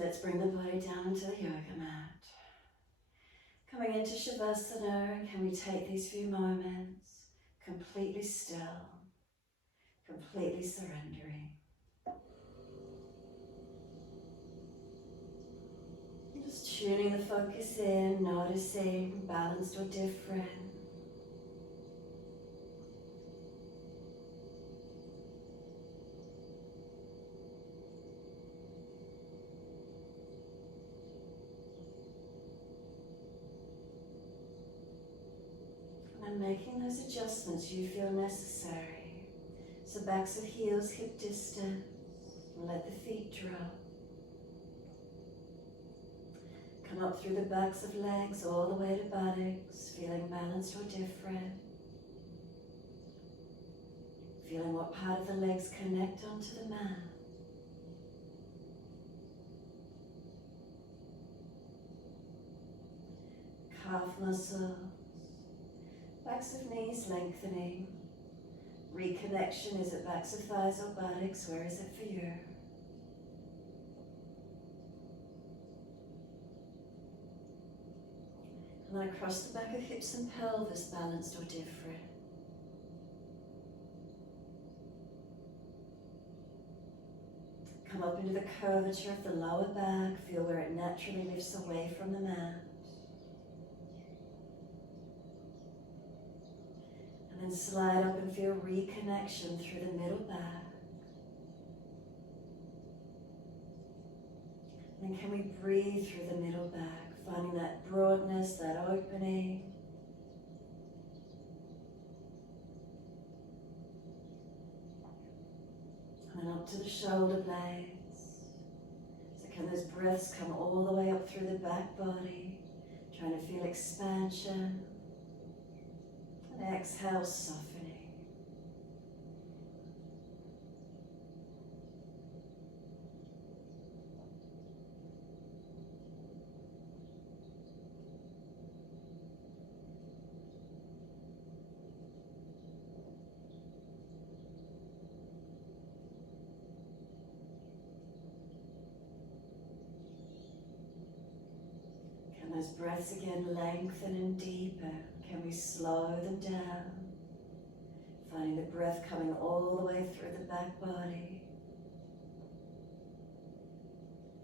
let's bring the body down into the yoga mat. Coming into Shavasana, can we take these few moments completely still, completely surrendering. Just tuning the focus in, noticing balanced or different. And making those adjustments you feel necessary. So backs of heels hip distance, and let the feet drop. Come up through the backs of legs all the way to buttocks, feeling balanced or different. Feeling what part of the legs connect onto the mat. Calf muscles, backs of knees lengthening. Reconnection, is it backs of thighs or buttocks? Where is it for you? And then across the back of hips and pelvis, balanced or different. Come up into the curvature of the lower back, feel where it naturally lifts away from the mat. And then slide up and feel reconnection through the middle back. And then can we breathe through the middle back, finding that broadness, that opening. And then up to the shoulder blades. So can those breaths come all the way up through the back body, trying to feel expansion. And exhale, softening. Can those breaths again lengthen and deepen? Can we slow them down? Finding the breath coming all the way through the back body.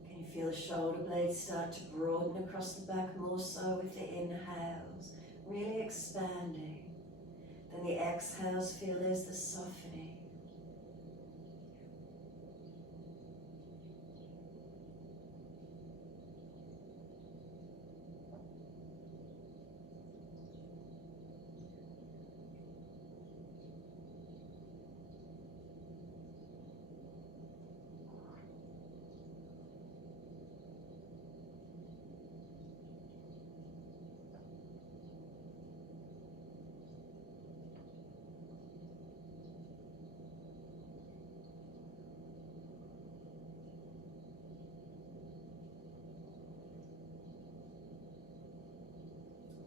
Can you feel the shoulder blades start to broaden across the back more so with the inhales, really expanding. Then the exhales, feel there's the softening.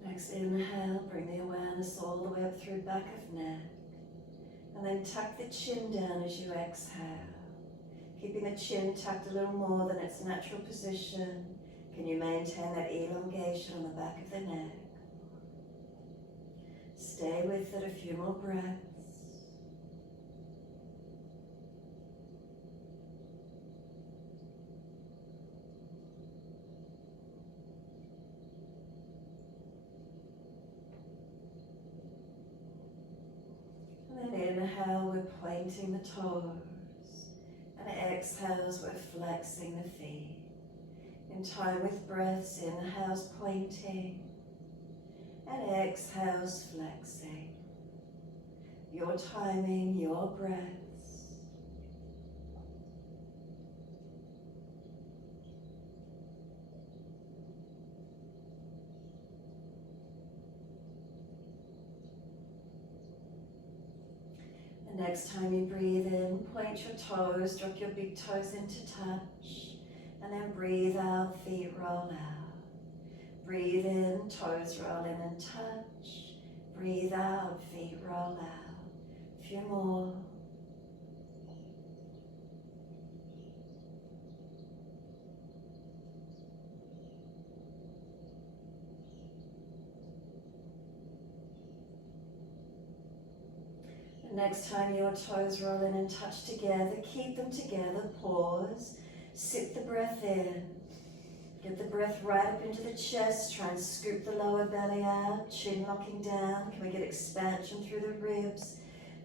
Next inhale, bring the awareness all the way up through back of neck. And then tuck the chin down as you exhale. Keeping the chin tucked a little more than its natural position. Can you maintain that elongation on the back of the neck? Stay with it a few more breaths. And then inhale, we're pointing the toes. And exhales, we're flexing the feet. In time with breaths, inhales pointing. And exhales flexing. Your timing, your breaths. The next time you breathe in, point your toes, drop your big toes into touch. And then breathe out, feet roll out. Breathe in, toes roll in and touch. Breathe out, feet roll out. A few more. Next time your toes roll in and touch together, keep them together, pause, sit the breath in. Get the breath right up into the chest, try and scoop the lower belly out, chin locking down. Can we get expansion through the ribs?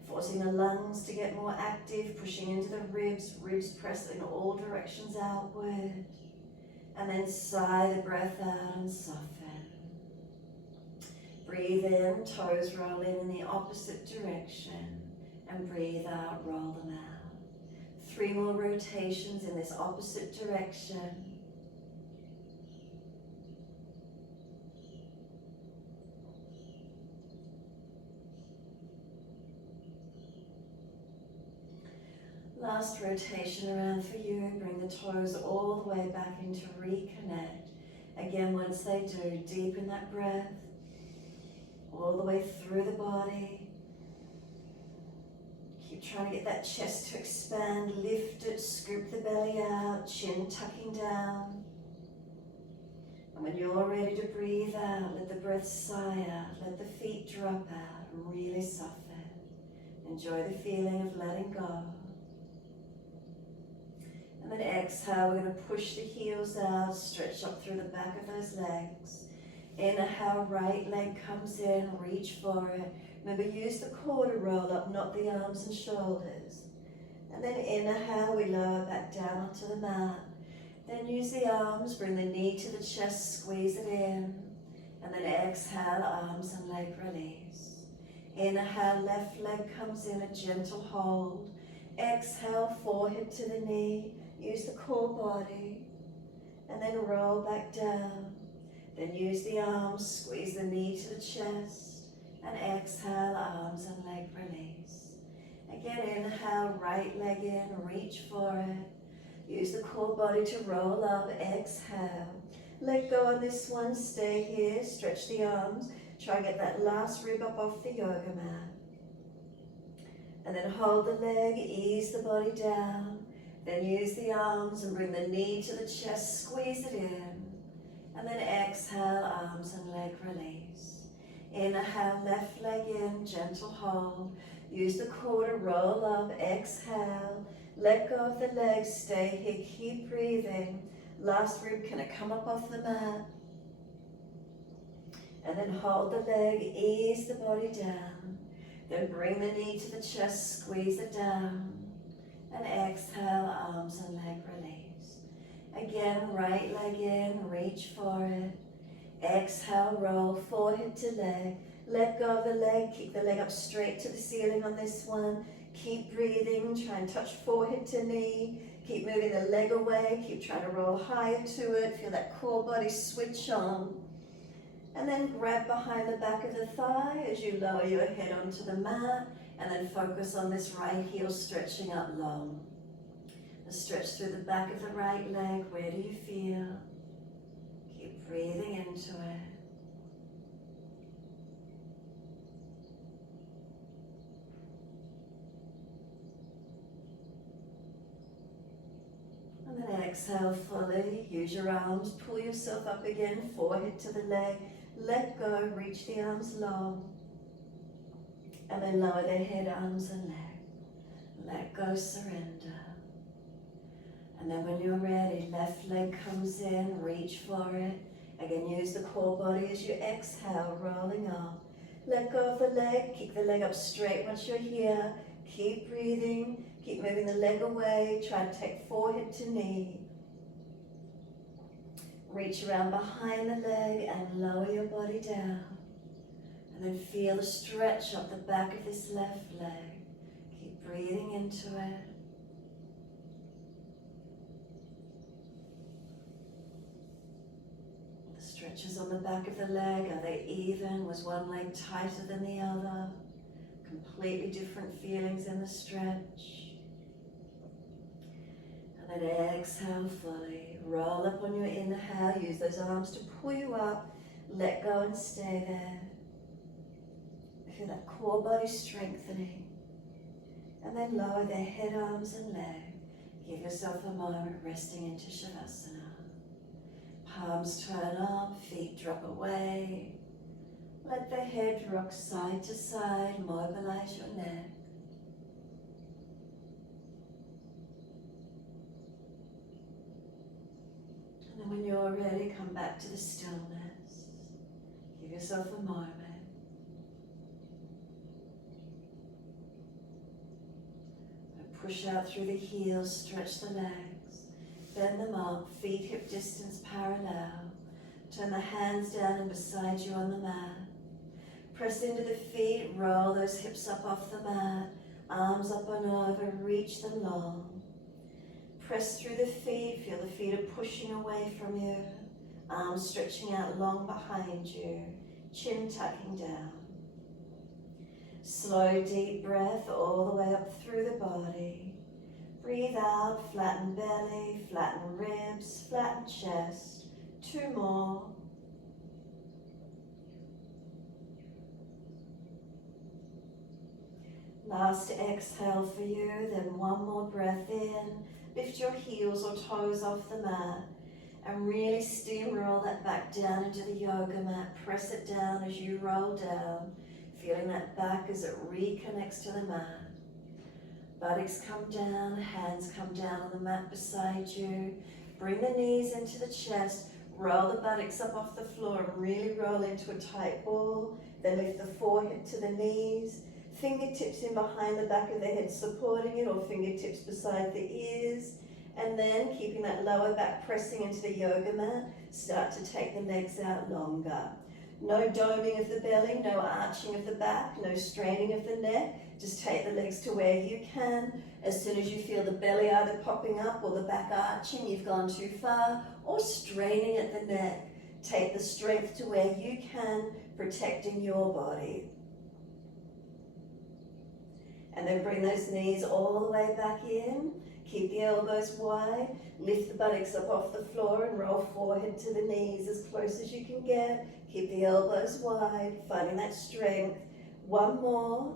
Forcing the lungs to get more active, pushing into the ribs press in all directions outward. And then sigh the breath out and soften. Breathe in, toes roll in the opposite direction. And breathe out, roll them out. 3 more rotations in this opposite direction. Last rotation around for you. Bring the toes all the way back into reconnect. Again, once they do, deepen that breath all the way through the body. Keep trying to get that chest to expand. Lift it, scoop the belly out, chin tucking down. And when you're ready to breathe out, let the breath sigh out. Let the feet drop out and really soften. Enjoy the feeling of letting go. And then exhale, we're going to push the heels out, stretch up through the back of those legs. Inhale, right leg comes in, reach for it. Remember, use the core to roll up, not the arms and shoulders. And then inhale, we lower back down onto the mat. Then use the arms, bring the knee to the chest, squeeze it in. And then exhale, arms and leg release. Inhale, left leg comes in, a gentle hold. Exhale, forehead to the knee. Use the core body, and then roll back down. Then use the arms, squeeze the knee to the chest, and exhale, arms and leg release. Again, inhale, right leg in, reach for it. Use the core body to roll up, exhale. Let go on this one, stay here, stretch the arms. Try and get that last rib up off the yoga mat. And then hold the leg, ease the body down. Then use the arms and bring the knee to the chest, squeeze it in. And then exhale, arms and leg release. Inhale, left leg in, gentle hold. Use the core to roll up, exhale. Let go of the legs, stay here, keep breathing. Last rib, can it come up off the mat? And then hold the leg, ease the body down. Then bring the knee to the chest, squeeze it down. And exhale, arms and leg release. Again, right leg in, reach for it. Exhale, roll, forehead to leg. Let go of the leg, keep the leg up straight to the ceiling on this one. Keep breathing, try and touch forehead to knee. Keep moving the leg away, keep trying to roll higher to it. Feel that core body switch on. And then grab behind the back of the thigh as you lower your head onto the mat. And then focus on this right heel stretching up long. And stretch through the back of the right leg. Where do you feel? Keep breathing into it. And then exhale fully. Use your arms. Pull yourself up again. Forehead to the leg. Let go. Reach the arms long. And then lower the head, arms and leg. Let go, surrender. And then when you're ready, left leg comes in, reach for it. Again, use the core body as you exhale, rolling up. Let go of the leg, keep the leg up straight once you're here. Keep breathing, keep moving the leg away. Try to take forehead to knee. Reach around behind the leg and lower your body down. And then feel the stretch up the back of this left leg. Keep breathing into it. The stretches on the back of the leg, are they even? Was one leg tighter than the other? Completely different feelings in the stretch. And then exhale fully. Roll up on your inhale. Use those arms to pull you up. Let go and stay there. Feel that core body strengthening. And then lower the head, arms and leg. Give yourself a moment resting into Shavasana. Palms turn up, feet drop away. Let the head rock side to side, mobilize your neck. And then when you're ready, come back to the stillness. Give yourself a moment. And push out through the heels, stretch the legs, bend them up, feet hip distance parallel. Turn the hands down and beside you on the mat. Press into the feet, roll those hips up off the mat, arms up and over, reach them long. Press through the feet, feel the feet are pushing away from you, arms stretching out long behind you, chin tucking down. Slow, deep breath all the way up through the body. Breathe out, flatten belly, flatten ribs, flatten chest. 2 more. Last exhale for you, then 1 more breath in. Lift your heels or toes off the mat and really steamroll that back down into the yoga mat. Press it down as you roll down, feeling that back as it reconnects to the mat. Buttocks come down, hands come down on the mat beside you. Bring the knees into the chest, roll the buttocks up off the floor and really roll into a tight ball. Then lift the forehead to the knees. Fingertips in behind the back of the head supporting it, or fingertips beside the ears. And then, keeping that lower back pressing into the yoga mat, start to take the legs out longer. No doming of the belly, no arching of the back, no straining of the neck. Just take the legs to where you can. As soon as you feel the belly either popping up or the back arching, you've gone too far, or straining at the neck. Take the strength to where you can, protecting your body. And then bring those knees all the way back in. Keep the elbows wide. Lift the buttocks up off the floor and roll forehead to the knees as close as you can get. Keep the elbows wide, finding that strength. 1 more.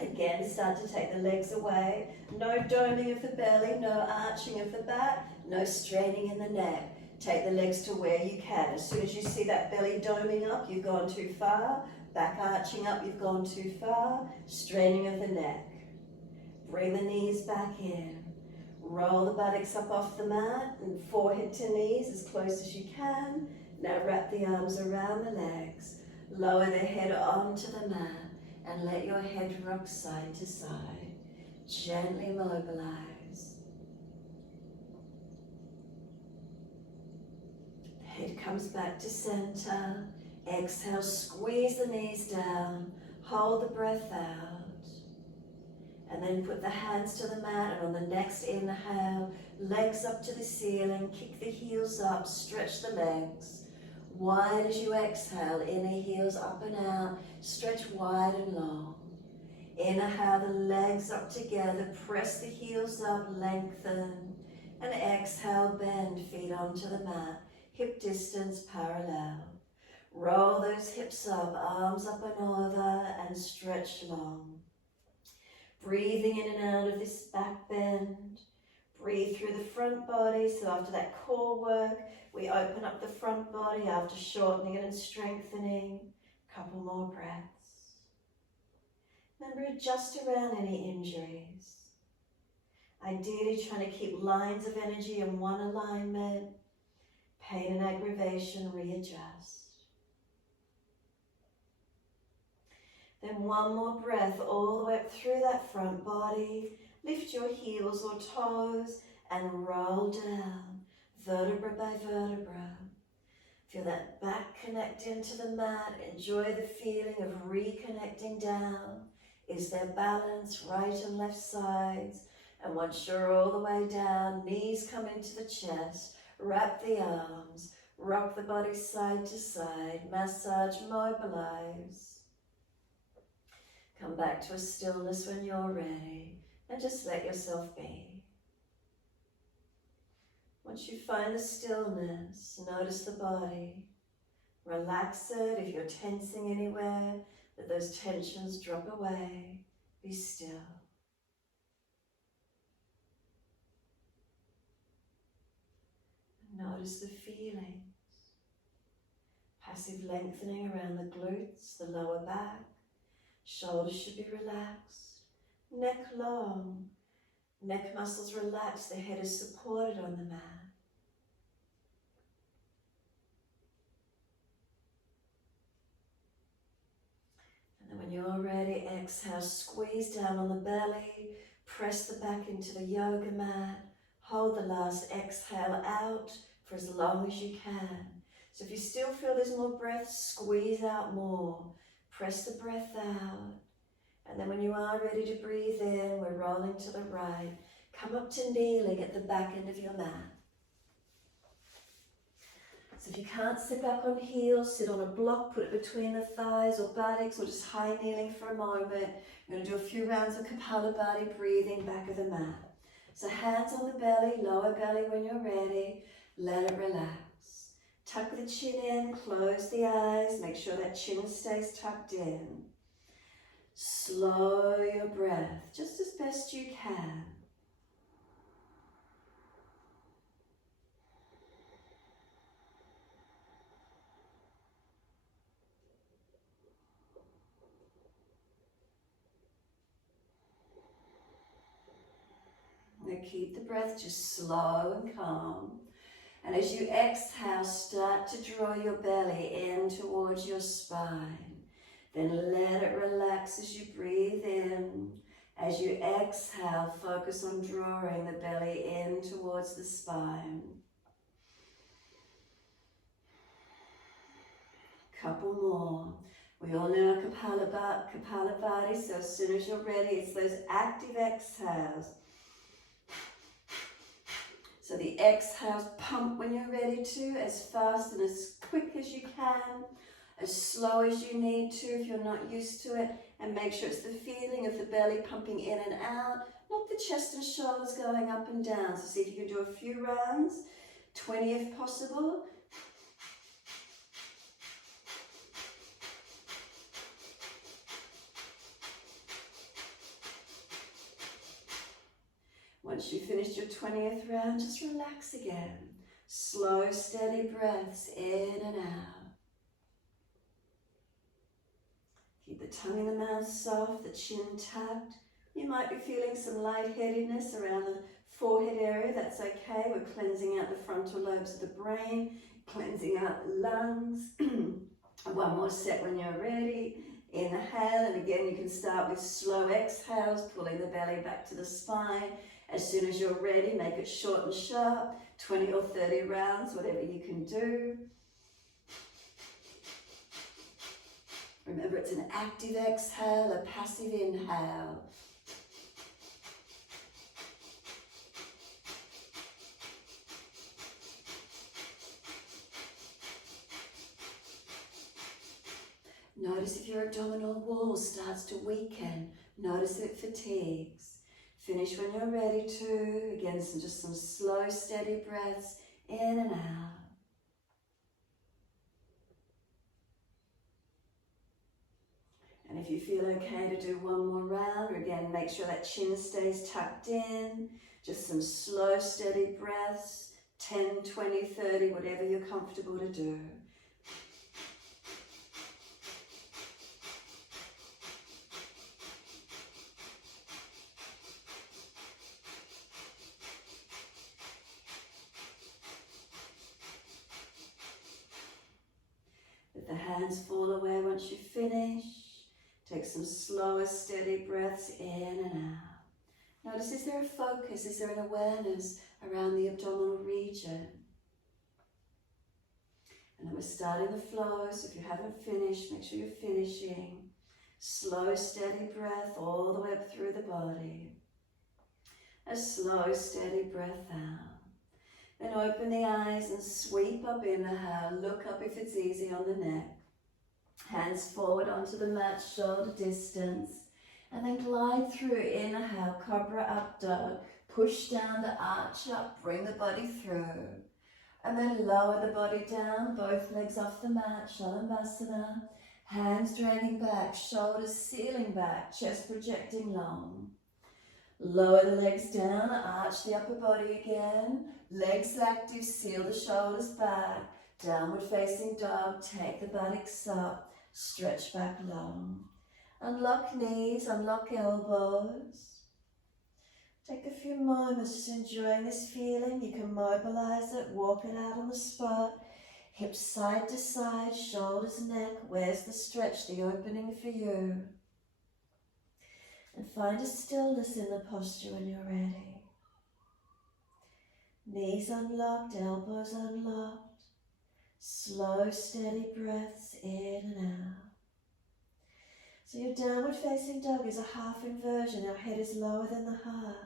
Again, start to take the legs away. No doming of the belly, no arching of the back, no straining in the neck. Take the legs to where you can. As soon as you see that belly doming up, you've gone too far. Back arching up, you've gone too far. Straining of the neck. Bring the knees back in. Roll the buttocks up off the mat and forehead to knees as close as you can. Now wrap the arms around the legs. Lower the head onto the mat and let your head rock side to side. Gently mobilize. The head comes back to center. Exhale, squeeze the knees down, hold the breath out, and then put the hands to the mat, and on the next inhale, legs up to the ceiling, kick the heels up, stretch the legs. Wide as you exhale, inner heels up and out, stretch wide and long. Inhale, the legs up together, press the heels up, lengthen, and exhale, bend, feet onto the mat, hip distance parallel. Roll those hips up, arms up and over, and stretch long. Breathing in and out of this back bend. Breathe through the front body, so after that core work, we open up the front body after shortening it and strengthening. Couple more breaths. Remember, adjust around any injuries. Ideally trying to keep lines of energy in one alignment. Pain and aggravation, readjust. Then 1 more breath all the way up through that front body. Lift your heels or toes and roll down, vertebra by vertebra. Feel that back connect into the mat. Enjoy the feeling of reconnecting down. Is there balance, right and left sides? And once you're all the way down, knees come into the chest. Wrap the arms, rock the body side to side, massage, mobilize. Come back to a stillness when you're ready and just let yourself be. Once you find the stillness, notice the body. Relax it. If you're tensing anywhere, let those tensions drop away. Be still. Notice the feelings. Passive lengthening around the glutes, the lower back. Shoulders should be relaxed. Neck long. Neck muscles relaxed. The head is supported on the mat. exhale, squeeze down on the belly, press the back into the yoga mat, hold the last exhale out for as long as you can. So if you still feel there's more breath, squeeze out more, press the breath out. And then when you are ready to breathe in, we're rolling to the right. Come up to kneeling at the back end of your mat. So if you can't sit back on heels, sit on a block, put it between the thighs or buttocks, or just high kneeling for a moment. You're going to do a few rounds of Kapalabhati, breathing back of the mat. So hands on the belly, lower belly when you're ready. Let it relax. Tuck the chin in, close the eyes, make sure that chin stays tucked in. Slow your breath, just as best you can. Now keep the breath just slow and calm. And as you exhale, start to draw your belly in towards your spine. Then let it relax as you breathe in. As you exhale, focus on drawing the belly in towards the spine. Couple more. We all know Kapalabhati, so as soon as you're ready, it's those active exhales. So the exhales pump when you're ready to, as fast and as quick as you can, as slow as you need to if you're not used to it, and make sure it's the feeling of the belly pumping in and out, not the chest and shoulders going up and down. So see if you can do a few rounds, 20 if possible. Once you've finished your 20th round, just relax again. Slow, steady breaths in and out. Keep the tongue in the mouth soft, the chin tucked. You might be feeling some lightheadedness around the forehead area. That's okay. We're cleansing out the frontal lobes of the brain, cleansing out the lungs. One more set when you're ready. Inhale, and again you can start with slow exhales, pulling the belly back to the spine. As soon as you're ready, make it short and sharp, 20 or 30 rounds, whatever you can do. Remember, it's an active exhale, a passive inhale. Notice if your abdominal wall starts to weaken. Notice if it fatigues. Finish when you're ready to. Again, just some slow, steady breaths in and out. And if you feel okay to do one more round, or again, make sure that chin stays tucked in. Just some slow, steady breaths, 10, 20, 30, whatever you're comfortable to do. Let the hands fall away once you finish. Take some slower, steady breaths in and out. Notice, is there a focus? Is there an awareness around the abdominal region? And then we're starting the flow, so if you haven't finished, make sure you're finishing. Slow, steady breath all the way up through the body. A slow, steady breath out. Then open the eyes and sweep up, inhale. Look up if it's easy on the neck. Hands forward onto the mat, shoulder distance. And then glide through, inhale, cobra up dog. Push down to arch up, bring the body through. And then lower the body down, both legs off the mat, Shalabhasana. Hands dragging back, shoulders sealing back, chest projecting long. Lower the legs down, arch the upper body again. Legs active, seal the shoulders back. Downward facing dog, take the buttocks up, stretch back long. Unlock knees, unlock elbows. Take a few moments just enjoying this feeling. You can mobilize it, walk it out on the spot. Hips side to side, shoulders, neck. Where's the stretch, the opening for you? And find a stillness in the posture when you're ready. Knees unlocked, elbows unlocked. Slow, steady breaths in and out. So your downward facing dog is a half inversion. Our head is lower than the heart.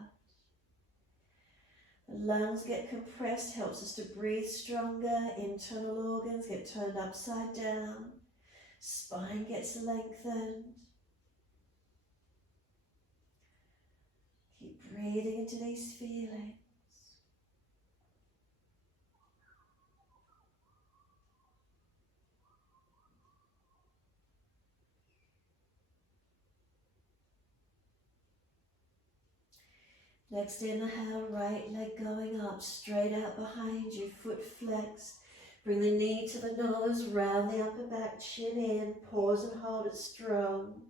The lungs get compressed, helps us to breathe stronger. Internal organs get turned upside down. Spine gets lengthened. Keep breathing into these feelings. Next inhale, right leg going up, straight out behind you, foot flexed. Bring the knee to the nose, round the upper back, chin in, pause and hold it strong.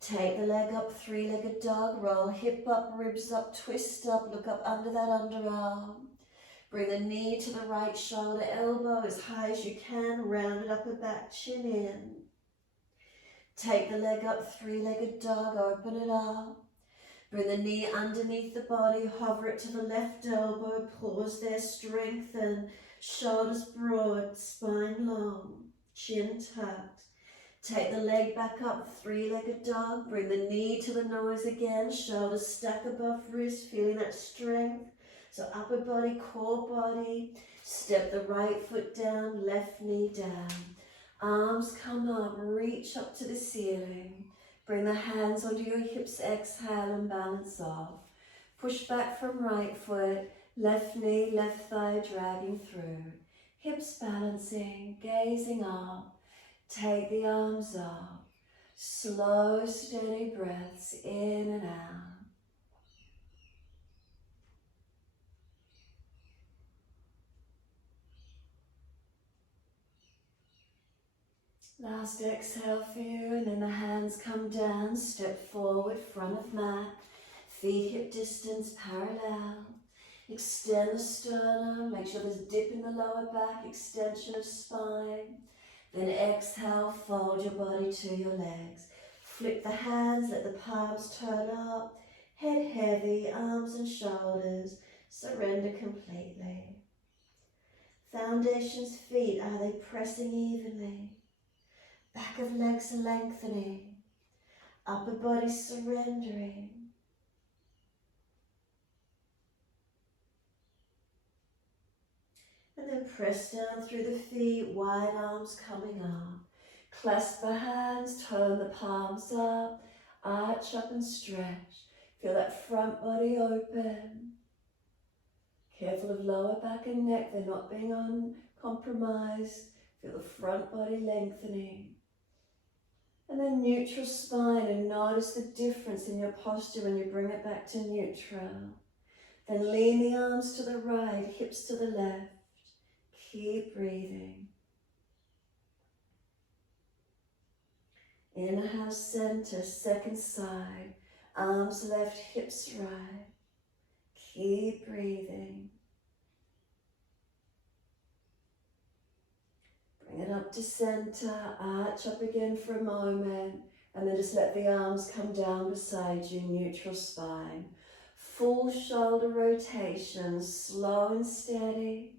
Take the leg up, three-legged dog, roll hip up, ribs up, twist up, look up under that underarm. Bring the knee to the right shoulder, elbow as high as you can, rounded upper back, chin in. Take the leg up, three-legged dog, open it up. Bring the knee underneath the body, hover it to the left elbow, pause there, strengthen, shoulders broad, spine long, chin tucked. Take the leg back up, three-legged dog, bring the knee to the nose again, shoulders stack above wrist, feeling that strength. So upper body, core body, step the right foot down, left knee down. Arms come up, reach up to the ceiling. Bring the hands onto your hips, exhale and balance off. Push back from right foot, left knee, left thigh dragging through. Hips balancing, gazing up. Take the arms up. Slow, steady breaths in and out. Last exhale for you, and then the hands come down, step forward, front of mat, feet hip distance parallel. Extend the sternum, make sure there's a dip in the lower back, extension of spine. Then exhale, fold your body to your legs. Flip the hands, let the palms turn up, head heavy, arms and shoulders, surrender completely. Foundations feet, are they pressing evenly? Back of legs lengthening, upper body surrendering. And then press down through the feet, wide arms coming up. Clasp the hands, turn the palms up, arch up and stretch. Feel that front body open. Careful of lower back and neck, they're not being uncompromised. Feel the front body lengthening. And then neutral spine, and notice the difference in your posture when you bring it back to neutral. Then lean the arms to the right, hips to the left. Keep breathing. Inhale, center, second side. Arms left, hips right. Keep breathing. Bring it up to center, arch up again for a moment, and then just let the arms come down beside you, neutral spine. Full shoulder rotation, slow and steady.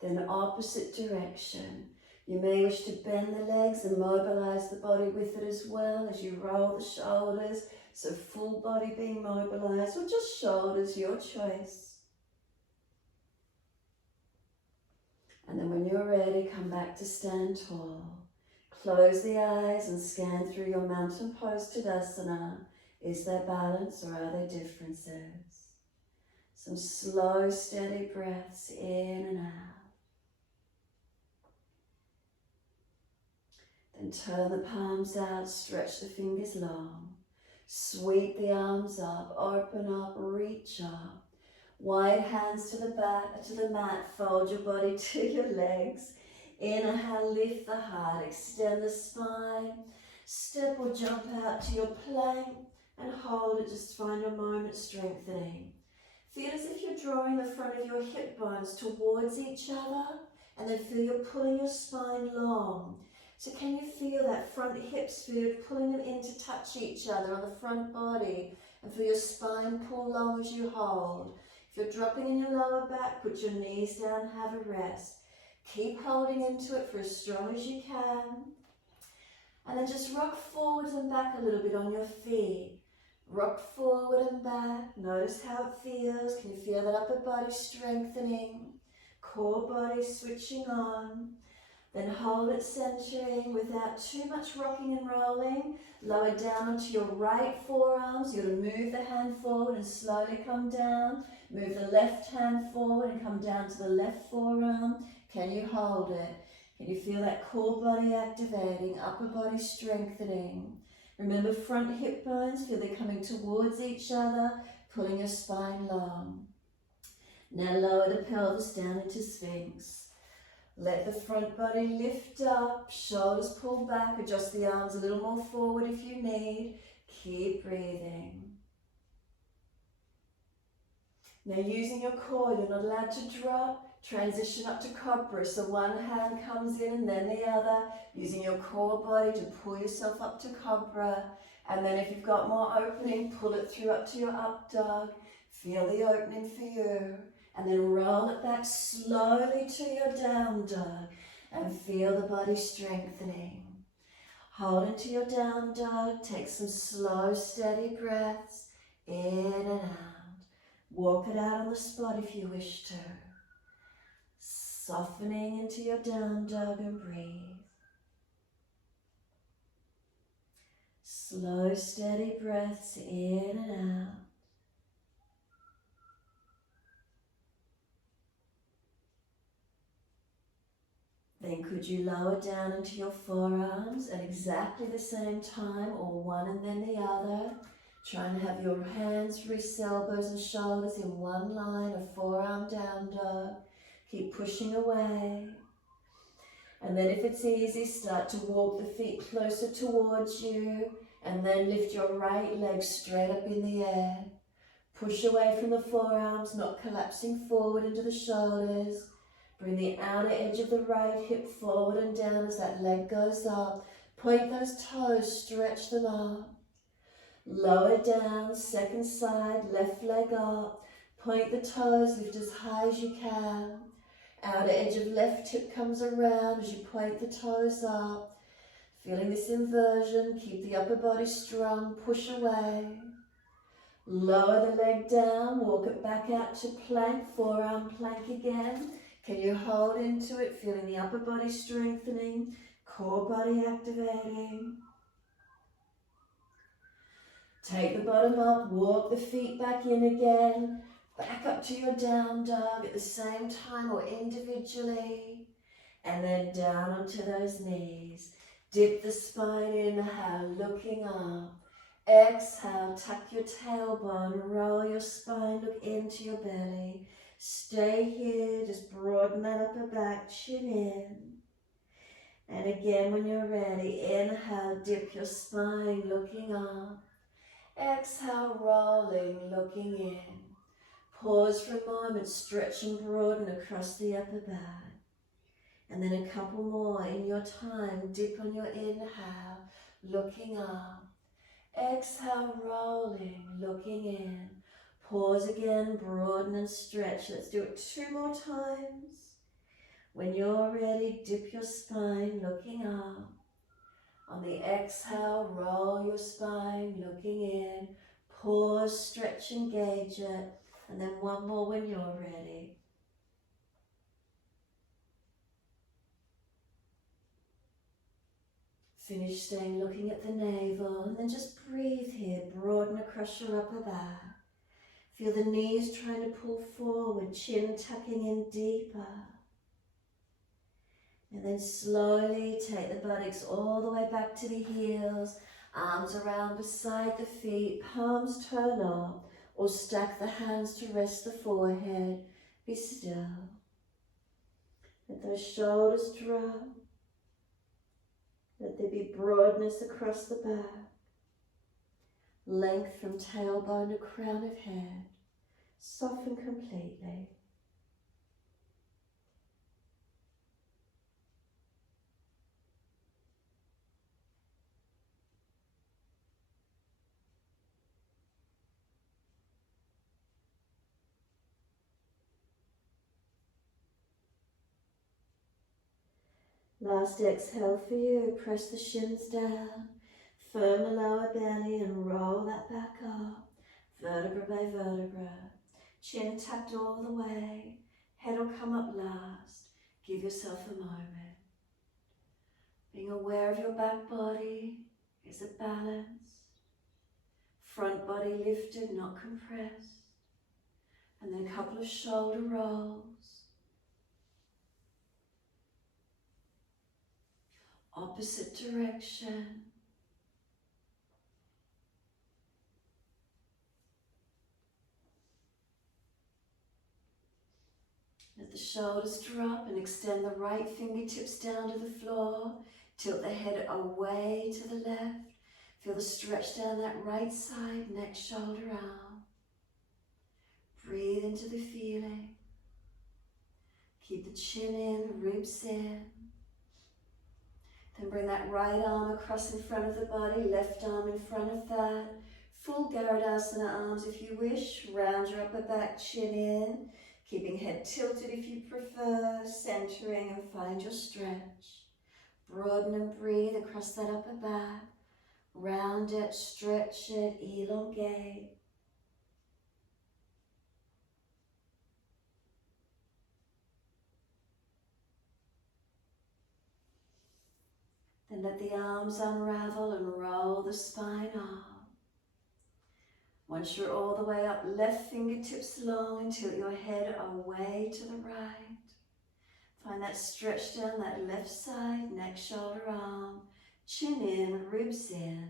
Then opposite direction. You may wish to bend the legs and mobilize the body with it as well as you roll the shoulders. So full body being mobilized, or just shoulders, your choice. And then when you're ready, come back to stand tall. Close the eyes and scan through your mountain pose Tadasana. Is there balance or are there differences? Some slow, steady breaths in and out. Then turn the palms out, stretch the fingers long. Sweep the arms up, open up, reach up. Wide hands to the back, to the mat, fold your body to your legs. Inhale, lift the heart, extend the spine. Step or jump out to your plank and hold it, just find a moment strengthening. Feel as if you're drawing the front of your hip bones towards each other. And then feel you're pulling your spine long. So can you feel that front hips, feel you're pulling them in to touch each other on the front body, and feel your spine pull long as you hold. If you're dropping in your lower back, put your knees down, have a rest. Keep holding into it for as strong as you can. And then just rock forwards and back a little bit on your feet. Rock forward and back. Notice how it feels. Can you feel that upper body strengthening? Core body switching on. Then hold it centering without too much rocking and rolling. Lower down onto your right forearms. You're going to move the hand forward and slowly come down. Move the left hand forward and come down to the left forearm. Can you hold it? Can you feel that core body activating, upper body strengthening? Remember front hip bones, feel they're coming towards each other, pulling your spine long. Now lower the pelvis down into Sphinx. Let the front body lift up, shoulders pull back, adjust the arms a little more forward if you need. Keep breathing. Now using your core, you're not allowed to drop. Transition up to Cobra, so one hand comes in and then the other, using your core body to pull yourself up to Cobra. And then if you've got more opening, pull it through up to your up dog. Feel the opening for you. And then roll it back slowly to your down dog and feel the body strengthening. Hold into your down dog, take some slow, steady breaths in and out. Walk it out on the spot if you wish to. Softening into your down dog and breathe. Slow, steady breaths in and out. Then could you lower down into your forearms at exactly the same time, or one and then the other. Trying to have your hands, wrists, elbows and shoulders in one line, a forearm down dog. Keep pushing away. And then if it's easy, start to walk the feet closer towards you and then lift your right leg straight up in the air. Push away from the forearms, not collapsing forward into the shoulders. Bring the outer edge of the right hip forward and down as that leg goes up. Point those toes, stretch them up. Lower down, second side, left leg up. Point the toes, lift as high as you can. Outer edge of left hip comes around as you point the toes up. Feeling this inversion, keep the upper body strong, push away. Lower the leg down, walk it back out to plank, forearm plank again. Can you hold into it, feeling the upper body strengthening, core body activating. Take the bottom up, walk the feet back in again. Back up to your down dog at the same time or individually. And then down onto those knees. Dip the spine, inhale, looking up. Exhale, tuck your tailbone, roll your spine, look into your belly. Stay here, just broaden that upper back, chin in. And again when you're ready, inhale, dip your spine, looking up. Exhale, rolling, looking in. Pause for a moment, stretch and broaden across the upper back. And then a couple more in your time. Dip on your inhale, looking up. Exhale, rolling, looking in. Pause again, broaden and stretch. Let's do it 2 more times. When you're ready, dip your spine, looking up. On the exhale, roll your spine, looking in. Pause, stretch, engage it. And then one more when you're ready. Finish staying looking at the navel, and then just breathe here. Broaden across your upper back. Feel the knees trying to pull forward, chin tucking in deeper. And then slowly take the buttocks all the way back to the heels. Arms around beside the feet, palms turn up. Or stack the hands to rest the forehead. Be still. Let those shoulders drop. Let there be broadness across the back. Length from tailbone to crown of head. Soften completely. Last exhale for you. Press the shins down. Firm the lower belly and roll that back up. Vertebra by vertebra. Chin tucked all the way. Head will come up last. Give yourself a moment. Being aware of your back body. Is it balanced? Front body lifted, not compressed. And then a couple of shoulder rolls. Opposite direction. Let the shoulders drop and extend the right fingertips down to the floor. Tilt the head away to the left. Feel the stretch down that right side, neck, shoulder, arm. Breathe into the feeling. Keep the chin in, ribs in. Then bring that right arm across in front of the body, left arm in front of that. Full Garudasana arms if you wish. Round your upper back, chin in. Keeping head tilted if you prefer. Centering and find your stretch. Broaden and breathe across that upper back. Round it, stretch it, elongate. Then let the arms unravel and roll the spine up. Once you're all the way up, left fingertips long and tilt your head away to the right. Find that stretch down that left side, neck, shoulder, arm. Chin in, ribs in.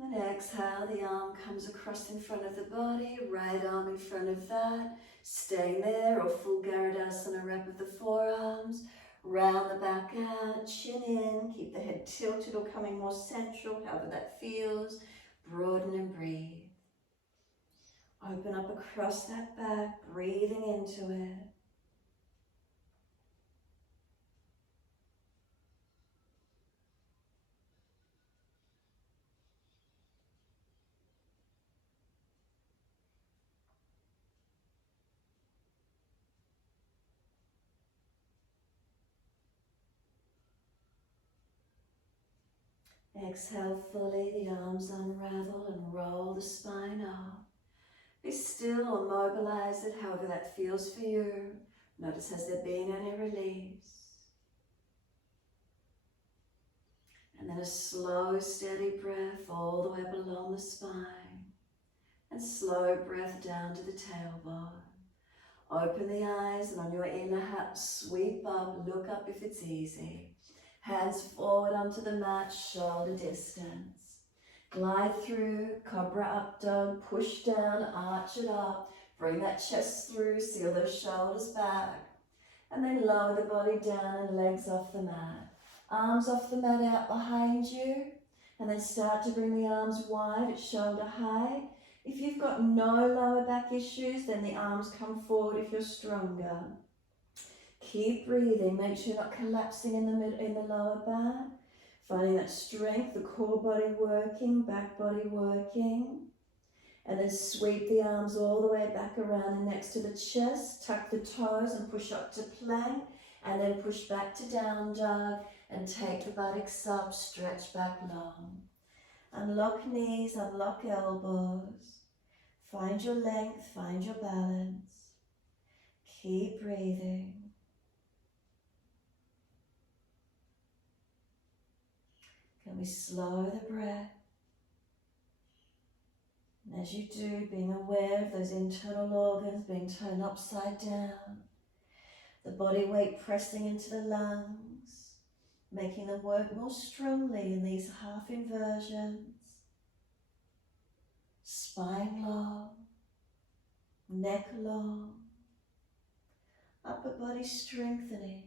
And then exhale, the arm comes across in front of the body, right arm in front of that. Stay there, or full Garudasana wrap of the forearms. Round the back out, chin in, keep the head tilted or coming more central, however that feels. Broaden and breathe. Open up across that back, breathing into it. Exhale fully, the arms unravel and roll the spine up. Be still or mobilize it, however that feels for you. Notice, has there been any release? And then a slow, steady breath all the way up along the spine. And slow breath down to the tailbone. Open the eyes and on your inhale, sweep up, look up if it's easy. Hands forward onto the mat, shoulder distance. Glide through, cobra up dog, push down, arch it up. Bring that chest through, seal those shoulders back. And then lower the body down and legs off the mat. Arms off the mat out behind you. And then start to bring the arms wide at shoulder height. If you've got no lower back issues, then the arms come forward if you're stronger. Keep breathing. Make sure you're not collapsing in the lower back. Finding that strength, the core body working, back body working. And then sweep the arms all the way back around and next to the chest. Tuck the toes and push up to plank. And then push back to down dog. And take the buttocks up, stretch back long. Unlock knees, unlock elbows. Find your length, find your balance. Keep breathing. Can we slow the breath? And as you do, being aware of those internal organs being turned upside down, the body weight pressing into the lungs, making them work more strongly in these half inversions. Spine long, neck long, upper body strengthening.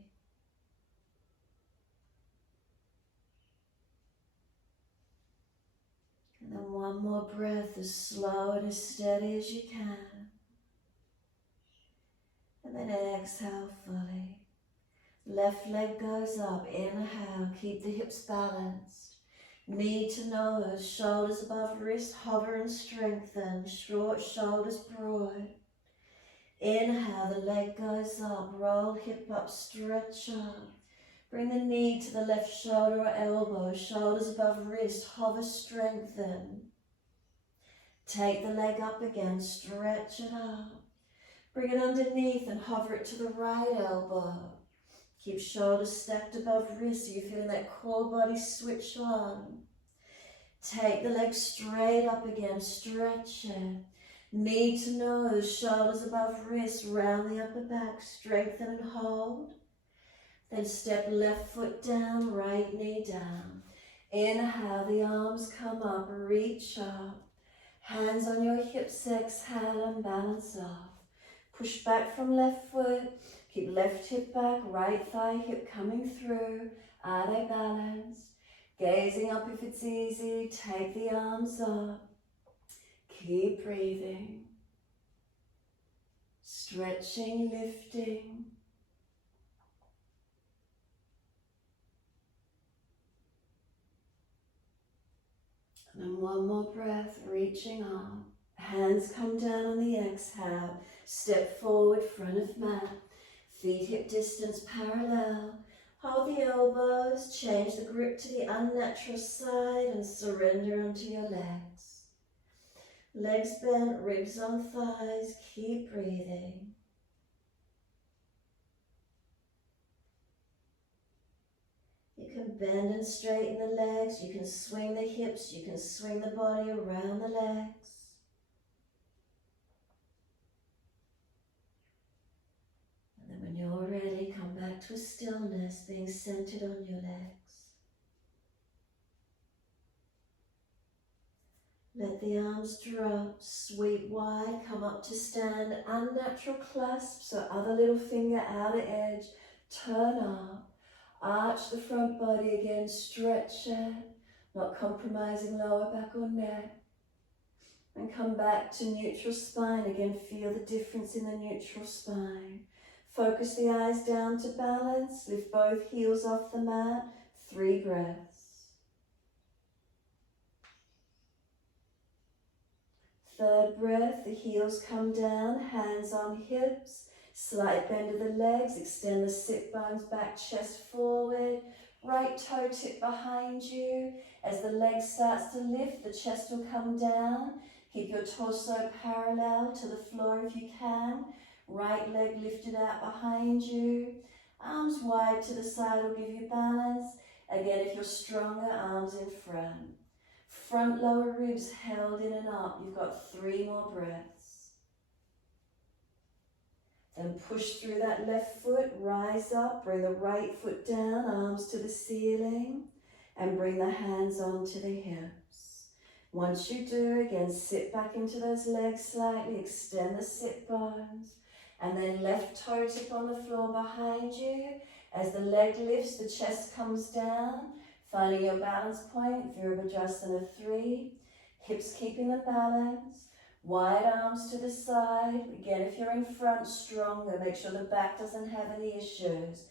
And then one more breath, as slow and as steady as you can. And then exhale fully. Left leg goes up, inhale, keep the hips balanced. Knee to nose, shoulders above wrist, hover and strengthen, short shoulders broad. Inhale, the leg goes up, roll hip up, stretch up. Bring the knee to the left shoulder or elbow, shoulders above wrist, hover, strengthen. Take the leg up again, stretch it up. Bring it underneath and hover it to the right elbow. Keep shoulders stacked above wrist so you're feeling that core body switch on. Take the leg straight up again, stretch it. Knee to nose, shoulders above wrist, round the upper back, strengthen and hold. Then step left foot down, right knee down. Inhale, the arms come up, reach up. Hands on your hips, exhale and balance off. Push back from left foot, keep left hip back, right thigh hip coming through. Are they balanced? Gazing up if it's easy, take the arms up. Keep breathing. Stretching, lifting. And then one more breath, reaching up. Hands come down on the exhale. Step forward, front of mat. Feet hip distance parallel. Hold the elbows, change the grip to the unnatural side and surrender onto your legs. Legs bent, ribs on thighs, keep breathing. You can bend and straighten the legs, you can swing the hips, you can swing the body around the legs. And then when you're ready, come back to a stillness, being centered on your legs. Let the arms drop, sweep wide, come up to stand, unnatural clasp, so other little finger outer edge, turn up. Arch the front body again, stretch it, not compromising lower back or neck. And come back to neutral spine again, feel the difference in the neutral spine. Focus the eyes down to balance, lift both heels off the mat, 3 breaths. Third breath, the heels come down, hands on hips. Slight bend of the legs, extend the sit bones back, chest forward. Right toe tip behind you. As the leg starts to lift, the chest will come down. Keep your torso parallel to the floor if you can. Right leg lifted out behind you. Arms wide to the side will give you balance. Again, if you're stronger, arms in front. Front lower ribs held in and up. You've got 3 more breaths. Then push through that left foot, rise up, bring the right foot down, arms to the ceiling, and bring the hands onto the hips. Once you do, again, sit back into those legs slightly, extend the sit bones, and then left toe tip on the floor behind you. As the leg lifts, the chest comes down, finding your balance point, Virabhadrasana 3, hips keeping the balance. Wide arms to the side. Again, if you're in front, stronger. Make sure the back doesn't have any issues.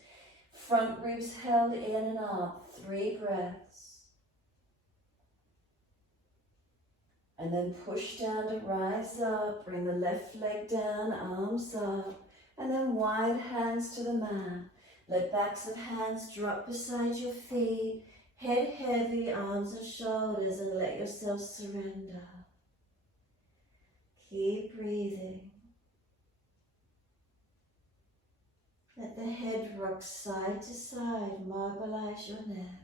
Front ribs held in and up. 3 breaths. And then push down to rise up. Bring the left leg down, arms up. And then wide hands to the mat. Let backs of hands drop beside your feet. Head heavy, arms and shoulders, and let yourself surrender. Keep breathing. Let the head rock side to side, mobilize your neck.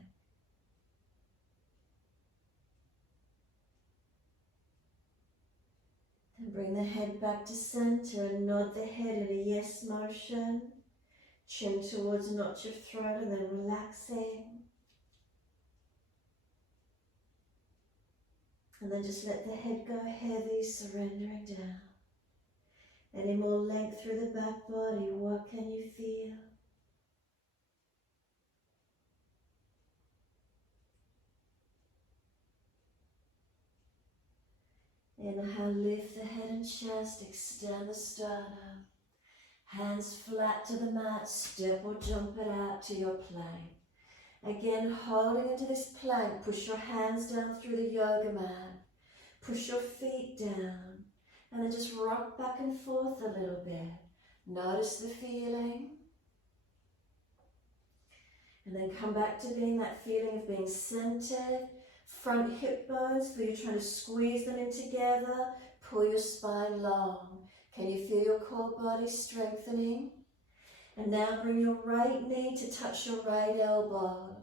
Then bring the head back to center and nod the head in a yes motion. Chin towards notch of throat and then relaxing. And then just let the head go heavy, surrendering down. Any more length through the back body, what can you feel? Inhale, lift the head and chest, extend the sternum. Hands flat to the mat, step or jump it out to your plank. Again, holding into this plank, push your hands down through the yoga mat. Push your feet down and then just rock back and forth a little bit. Notice the feeling. And then come back to being that feeling of being centered. Front hip bones, feel you're trying to squeeze them in together. Pull your spine long. Can you feel your core body strengthening? And now bring your right knee to touch your right elbow.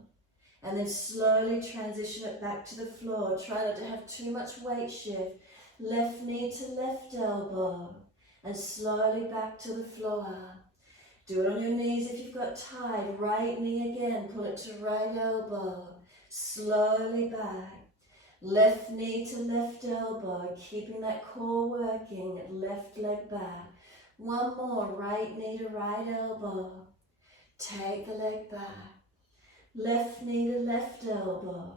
And then slowly transition it back to the floor. Try not to have too much weight shift. Left knee to left elbow. And slowly back to the floor. Do it on your knees if you've got tied. Right knee again, pull it to right elbow. Slowly back. Left knee to left elbow, keeping that core working. Left leg back. One more, right knee to right elbow. Take the leg back. Left knee to left elbow.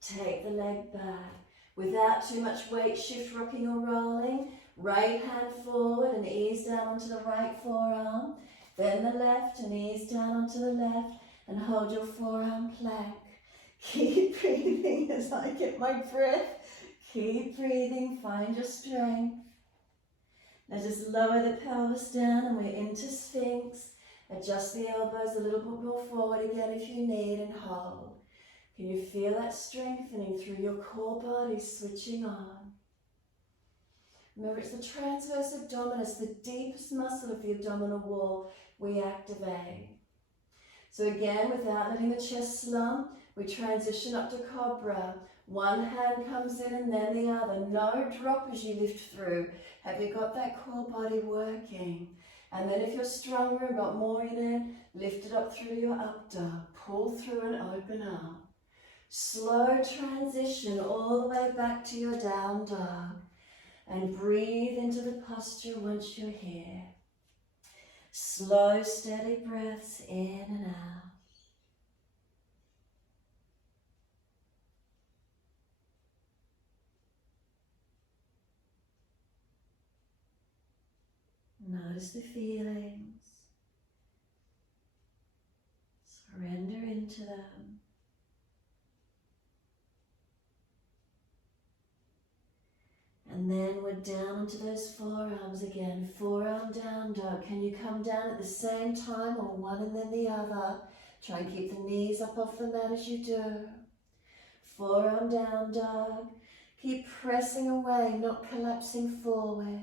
Take the leg back. Without too much weight shift, rocking or rolling. Right hand forward and ease down onto the right forearm. Then the left and ease down onto the left and hold your forearm plank. Keep breathing as I get my breath. Keep breathing, find your strength. Now just lower the pelvis down and we're into Sphinx. Adjust the elbows a little bit more forward again if you need and hold. Can you feel that strengthening through your core body switching on? Remember, it's the transverse abdominis, the deepest muscle of the abdominal wall we activate. So again, without letting the chest slump, we transition up to Cobra. One hand comes in and then the other. No drop as you lift through. Have you got that core body working? And then if you're stronger and got more in it, lift it up through your up dog. Pull through and open up. Slow transition all the way back to your down dog. And breathe into the posture once you're here. Slow, steady breaths in and out. Notice the feelings. Surrender into them. And then we're down onto those forearms again. Forearm down dog. Can you come down at the same time or one and then the other? Try and keep the knees up off the mat as you do. Forearm down dog. Keep pressing away, not collapsing forward.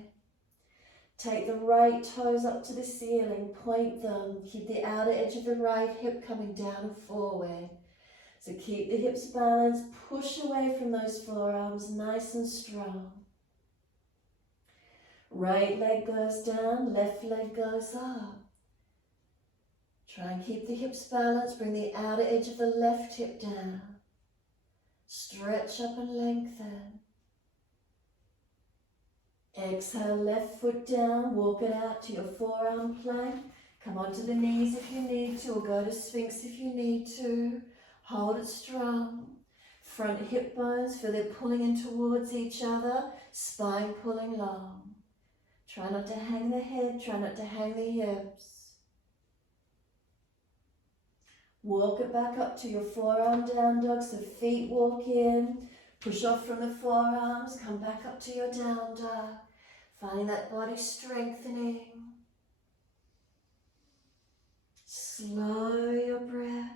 Take the right toes up to the ceiling, point them. Keep the outer edge of the right hip coming down and forward. So keep the hips balanced, push away from those forearms, nice and strong. Right leg goes down, left leg goes up. Try and keep the hips balanced, bring the outer edge of the left hip down. Stretch up and lengthen. Exhale, left foot down, walk it out to your forearm plank. Come onto the knees if you need to, or go to Sphinx if you need to. Hold it strong. Front hip bones, feel they're pulling in towards each other. Spine pulling long. Try not to hang the head, try not to hang the hips. Walk it back up to your forearm down dog, so feet walk in. Push off from the forearms, come back up to your down dog. Finding that body strengthening. Slow your breath.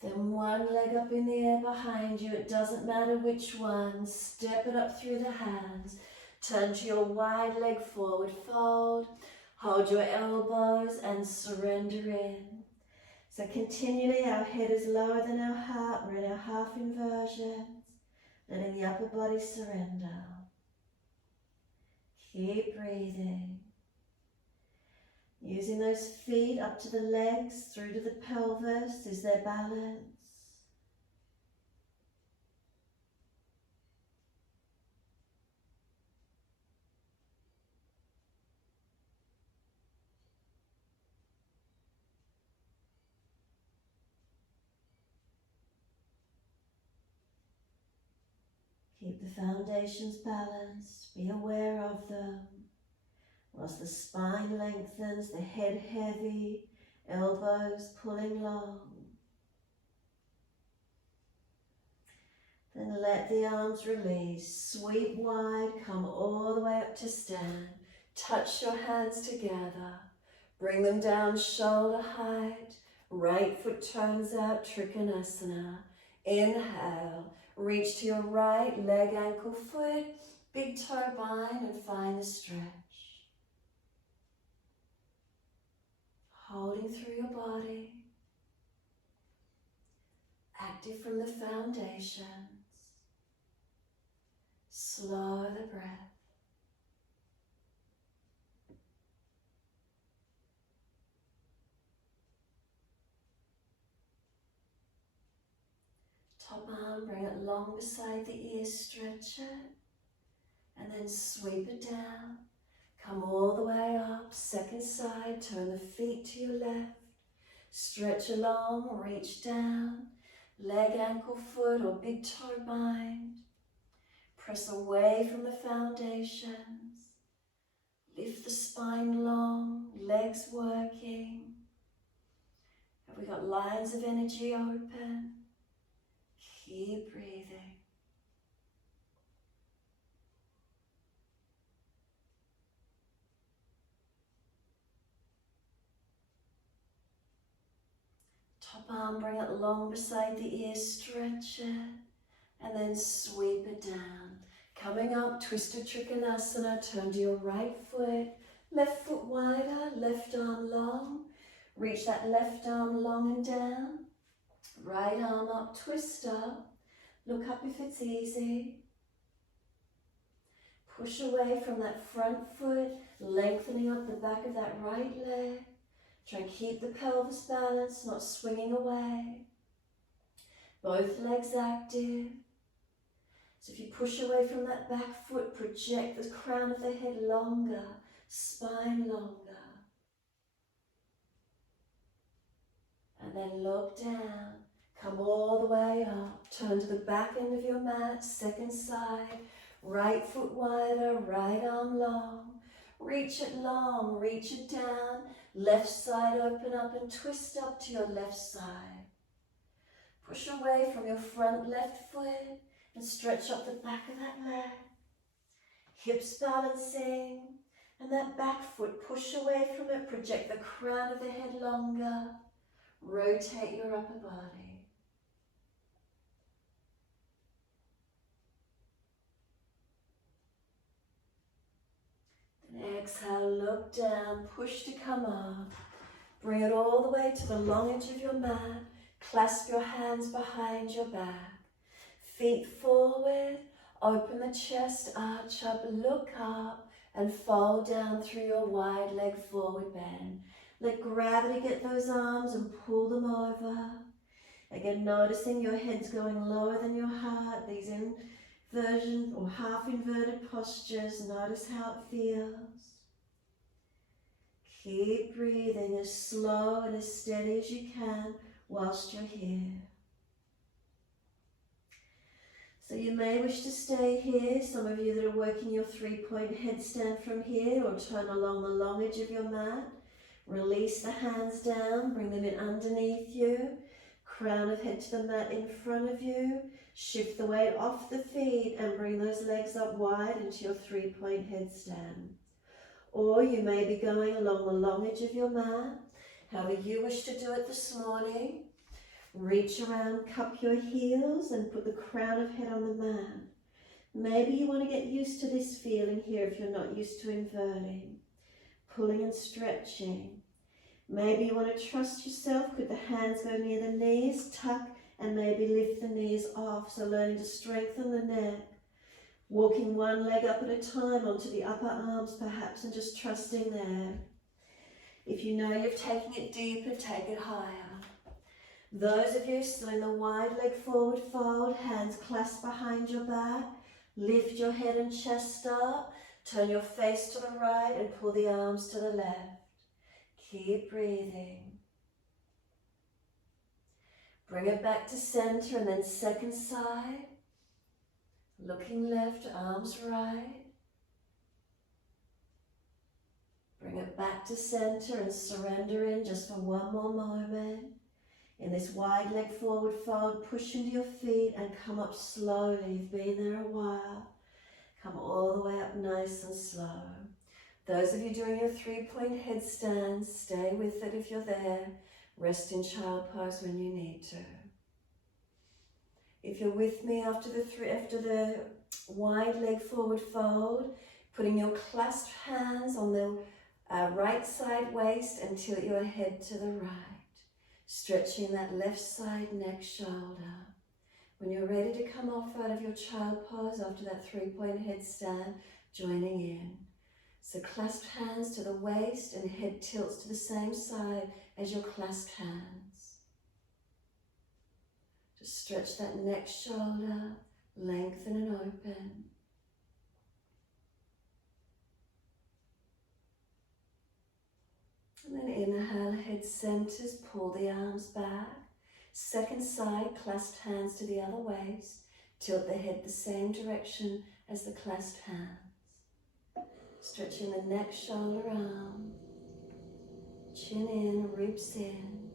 Then one leg up in the air behind you. It doesn't matter which one. Step it up through the hands. Turn to your wide leg forward fold. Hold your elbows and surrender in. So continually our head is lower than our heart. We're in our half inversions. Letting the upper body surrender. Keep breathing. Using those feet up to the legs, through to the pelvis. Is there balance? Keep the the foundations balanced, be aware of them. Whilst the spine lengthens, the head heavy, elbows pulling long. Then let the arms release, sweep wide, come all the way up to stand. Touch your hands together, bring them down shoulder height. Right foot turns out, Trikonasana. Inhale, reach to your right leg, ankle, foot, big toe bind and find the stretch. Holding through your body, active from the foundations. Slow the breath. Top arm, bring it long beside the ear, stretch it, and then sweep it down. Come all the way up, second side, turn the feet to your left. Stretch along, reach down, leg, ankle, foot, or big toe bind. Press away from the foundations. Lift the spine long, legs working. Have we got lines of energy open? Keep breathing. Top arm, bring it long beside the ear, stretch it, and then sweep it down. Coming up, twisted Trikonasana, turn to your right foot, left foot wider, left arm long. Reach that left arm long and down. Right arm up, twist up. Look up if it's easy. Push away from that front foot, lengthening up the back of that right leg. Try and keep the pelvis balanced, not swinging away. Both legs active. So if you push away from that back foot, project the crown of the head longer, spine longer. And then look down, come all the way up, turn to the back end of your mat, second side, right foot wider, right arm long. Reach it long, reach it down, left side open up and twist up to your left side. Push away from your front left foot and stretch up the back of that leg. Hips balancing, and that back foot, push away from it, project the crown of the head longer. Rotate your upper body. Then exhale, look down, push to come up. Bring it all the way to the long edge of your mat. Clasp your hands behind your back. Feet forward, open the chest, arch up, look up, and fold down through your wide leg forward bend. Let gravity get those arms and pull them over. Again, noticing your head's going lower than your heart. These inversion or half inverted postures, notice how it feels. Keep breathing as slow and as steady as you can whilst you're here. So you may wish to stay here. Some of you that are working your 3-point headstand from here, or turn along the long edge of your mat. Release the hands down, bring them in underneath you. Crown of head to the mat in front of you. Shift the weight off the feet and bring those legs up wide into your 3-point headstand. Or you may be going along the long edge of your mat, however you wish to do it this morning. Reach around, cup your heels and put the crown of head on the mat. Maybe you want to get used to this feeling here if you're not used to inverting. Pulling and stretching. Maybe you want to trust yourself. Could the hands go near the knees, tuck, and maybe lift the knees off. So learning to strengthen the neck. Walking one leg up at a time onto the upper arms perhaps, and just trusting there. If you know you're taking it deeper, take it higher. Those of you still in the wide leg forward fold, hands clasped behind your back, lift your head and chest up, turn your face to the right and pull the arms to the left. Keep breathing. Bring it back to center and then second side. Looking left, arms right. Bring it back to center and surrender in just for one more moment. In this wide leg forward fold, push into your feet and come up slowly. You've been there a while. Come all the way up nice and slow. Those of you doing your 3-point headstand, stay with it if you're there. Rest in child pose when you need to. If you're with me after the wide leg forward fold, putting your clasped hands on the right side waist and tilt your head to the right. Stretching that left side neck, shoulder. When you're ready to come off out of your child pose after that 3-point headstand, joining in. So clasped hands to the waist and head tilts to the same side as your clasped hands. Just stretch that neck, shoulder, lengthen and open. And then inhale, head centers, pull the arms back. Second side, clasped hands to the other waist. Tilt the head the same direction as the clasped hands. Stretching the neck, shoulder, arm. Chin in, ribs in.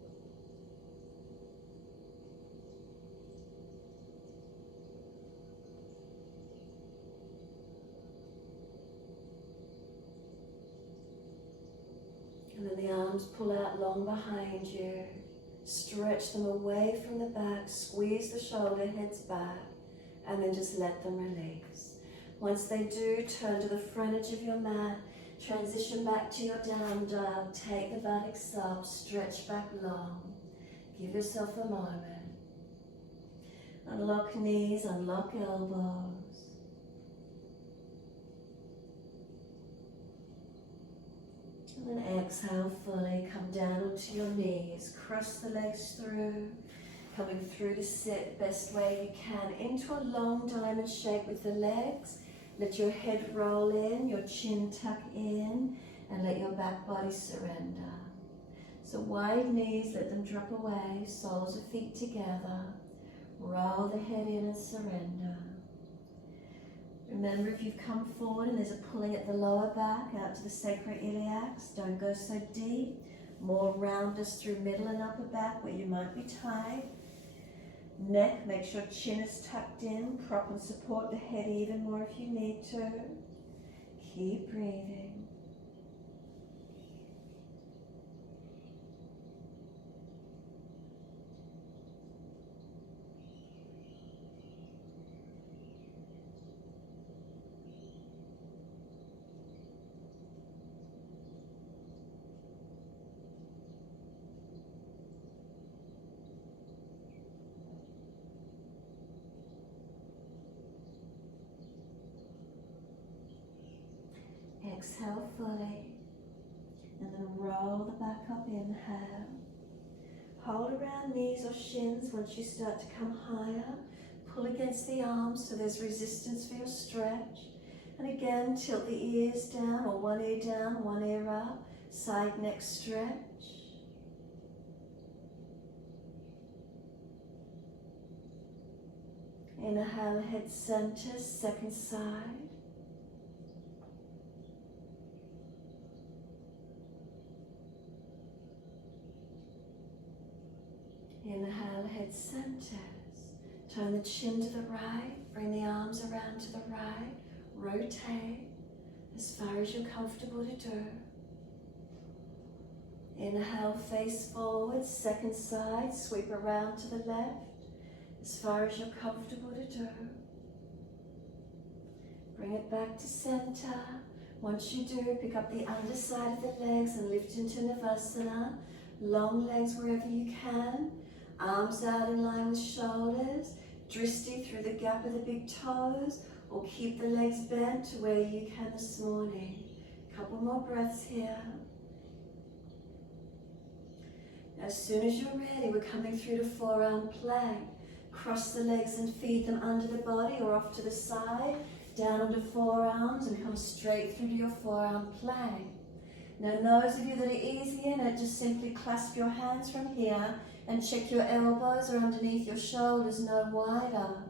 And then the arms pull out long behind you. Stretch them away from the back. Squeeze the shoulder heads back. And then just let them release. Once they do, turn to the front edge of your mat. Transition back to your down dog. Take the buttocks up. Stretch back long. Give yourself a moment. Unlock knees, unlock elbows. And then exhale fully, come down onto your knees, cross the legs through, coming through to sit best way you can into a long diamond shape with the legs. Let your head roll in, your chin tuck in, and let your back body surrender. So wide knees, let them drop away, soles of feet together. Roll the head in and surrender. Remember, if you've come forward and there's a pulling at the lower back out to the sacroiliacs, don't go so deep. More roundness through middle and upper back where you might be tight. Neck, make sure chin is tucked in. Prop and support the head even more if you need to. Keep breathing. Exhale fully, and then roll the back up, inhale. Hold around knees or shins once you start to come higher. Pull against the arms so there's resistance for your stretch. And again, tilt the ears down, or one ear down, one ear up. Side neck stretch. Inhale, head center, second side. Inhale, head centers. Turn the chin to the right. Bring the arms around to the right. Rotate as far as you're comfortable to do. Inhale, face forward. Second side. Sweep around to the left as far as you're comfortable to do. Bring it back to center. Once you do, pick up the underside of the legs and lift into Navasana. Long legs wherever you can. Arms out in line with shoulders. Dristi through the gap of the big toes, or keep the legs bent to where you can this morning. Couple more breaths here. As soon as you're ready, we're coming through to forearm plank. Cross the legs and feed them under the body or off to the side, down onto forearms, and come straight through to your forearm plank. Now those of you that are easy in it, just simply clasp your hands from here and check your elbows are underneath your shoulders, no wider.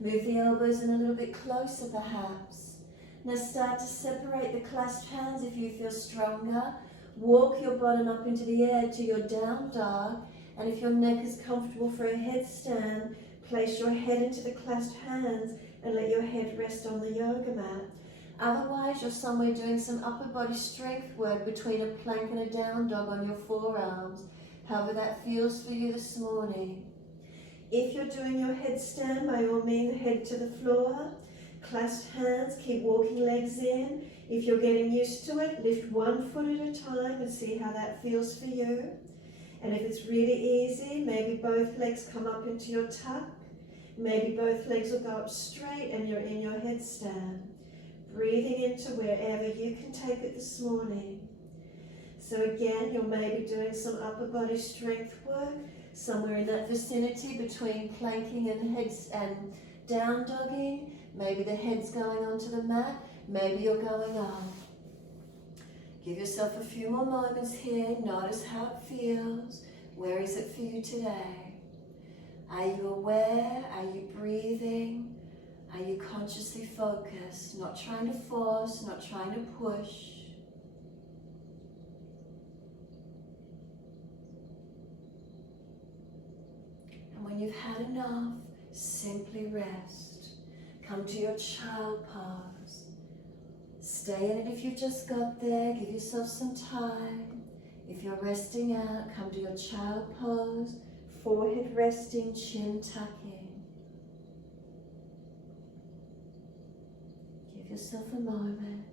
Move the elbows in a little bit closer perhaps. Now start to separate the clasped hands if you feel stronger. Walk your bottom up into the air to your down dog. And if your neck is comfortable for a headstand, place your head into the clasped hands and let your head rest on the yoga mat. Otherwise, you're somewhere doing some upper body strength work between a plank and a down dog on your forearms, however that feels for you this morning. If you're doing your headstand, by all means, head to the floor. Clasped hands, keep walking legs in. If you're getting used to it, lift one foot at a time and see how that feels for you. And if it's really easy, maybe both legs come up into your tuck. Maybe both legs will go up straight and you're in your headstand. Breathing into wherever you can take it this morning. So again, you're maybe doing some upper body strength work, somewhere in that vicinity between planking and heads and down dogging. Maybe the head's going onto the mat, maybe you're going up. Give yourself a few more moments here. Notice how it feels. Where is it for you today? Are you aware? Are you breathing? Are you consciously focused? Not trying to force, not trying to push. And when you've had enough, simply rest. Come to your child pose. Stay in it if you've just got there. Give yourself some time. If you're resting out, come to your child pose. Forehead resting, chin tucking. Give yourself a moment.